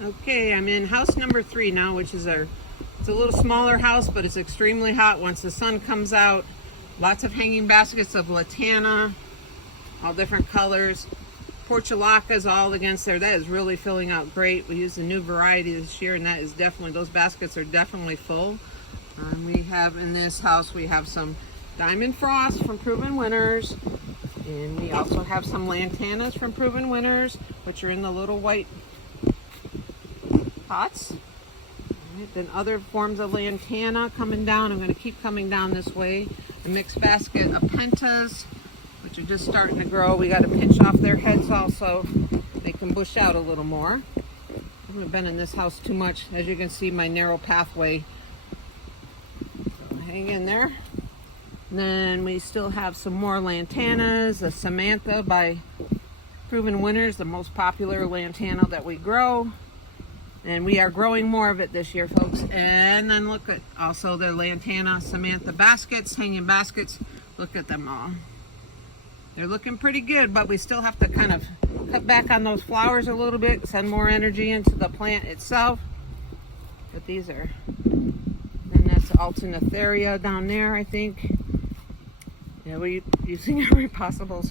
Okay, I'm in house number 3 now, which is it's a little smaller house, but it's extremely hot once the sun comes out. Lots of hanging baskets of Lantanta, all different colors. Portulaca is all against there. That is really filling out great. We used a new variety this year, and that is definitely, those baskets are definitely full. We have in this house, we have some Diamond Frost from Proven Winners, and we also have some Lantanas from Proven Winners, which are in the little white pots. Right, then other forms of Lantana coming down. I'm going to keep coming down this way. A mixed basket of Pentas, which are just starting to grow. We got to pinch off their heads also. They can bush out a little more. I haven't been in this house too much. As you can see, my narrow pathway. So hang in there. And then we still have some more Lantanas. A Samantha by Proven Winners, the most popular Lantana that we grow. And we are growing more of it this year, folks. And then look at also the Lantana Samantha baskets, hanging baskets. Look at them all. They're looking pretty good, but we still have to kind of cut back on those flowers a little bit, send more energy into the plant itself. But these are, and that's Alternatharia down there, I think. Yeah, we're using every possible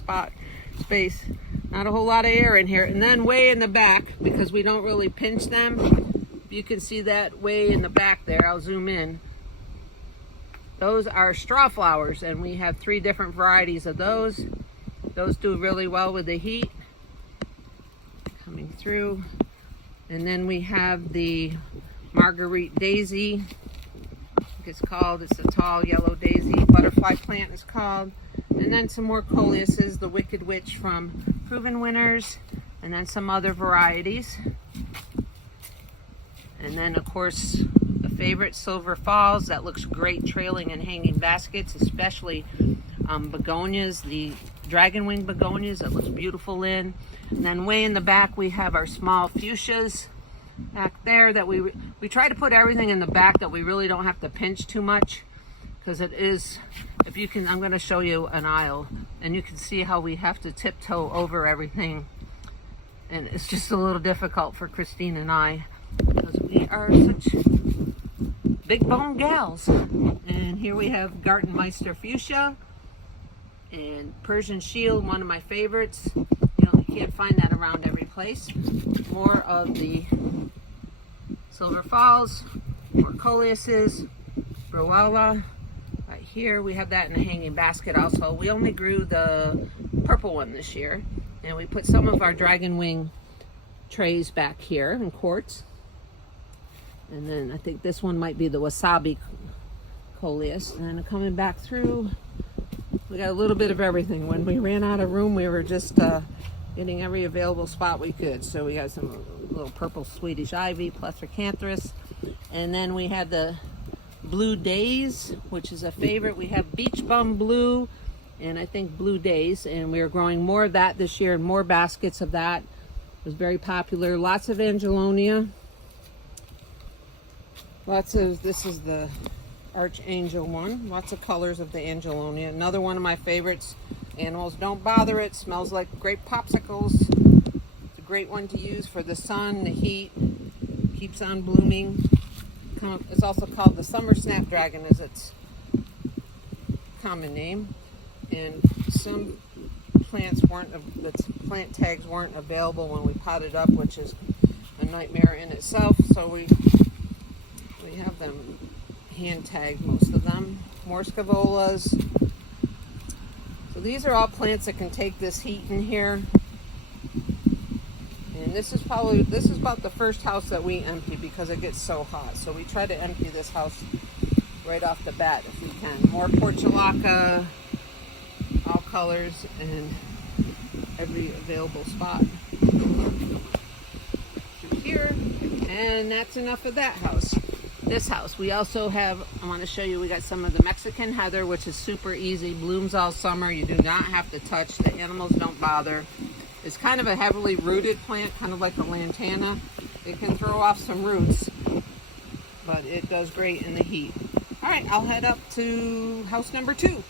space. Not a whole lot of air in here. And then way in the back, because we don't really pinch them, you can see that way in the back there. I'll zoom in. Those are straw flowers, and we have 3 different varieties of those. Those do really well with the heat coming through. And then we have the Marguerite Daisy. I think it's called. It's a tall yellow daisy. Butterfly plant is called. And then some more coleuses, the Wicked Witch from Proven Winners, and then some other varieties. And then, of course, the favorite, Silver Falls. That looks great trailing and hanging baskets, especially begonias, the dragon wing begonias. That looks beautiful in. And then way in the back, we have our small fuchsias back there that we try to put everything in the back that we really don't have to pinch too much. Because it is, if you can, I'm going to show you an aisle, and you can see how we have to tiptoe over everything. And it's just a little difficult for Christine and I, because we are such big bone gals. And here we have Gartenmeister Fuchsia and Persian Shield, one of my favorites. You can't find that around every place. More of the Silver Falls, more coleuses, Broella. Right here, we have that in a hanging basket also. We only grew the purple one this year, and we put some of our dragon wing trays back here in quartz. And then I think this one might be the wasabi coleus. And then coming back through, we got a little bit of everything. When we ran out of room, we were just getting every available spot we could. So we got some little purple Swedish ivy, Plethyscanthus, and then we had the Blue Days, which is a favorite. We have Beach Bum Blue and I think Blue Days, and we are growing more of that this year and more baskets of that. It was very popular. Lots of Angelonia. This is the Archangel one. Lots of colors of the Angelonia. Another one of my favorites. Animals don't bother it. Smells like grape popsicles. It's a great one to use for the sun, the heat. Keeps on blooming. It's also called the Summer Snapdragon, is its common name. And some plants the plant tags weren't available when we potted up, which is a nightmare in itself. So we have them hand tagged, most of them. More scaevolas. So these are all plants that can take this heat in here. And this is about the first house that we empty because it gets so hot. So we try to empty this house right off the bat if we can. More Portulaca, all colors, and every available spot through here. And that's enough of that house. This house, we also have, I want to show you, we got some of the Mexican heather, which is super easy, blooms all summer. You do not have to touch. The animals don't bother. It's kind of a heavily rooted plant, kind of like a Lantana. It can throw off some roots, but it does great in the heat. All right, I'll head up to house number 2.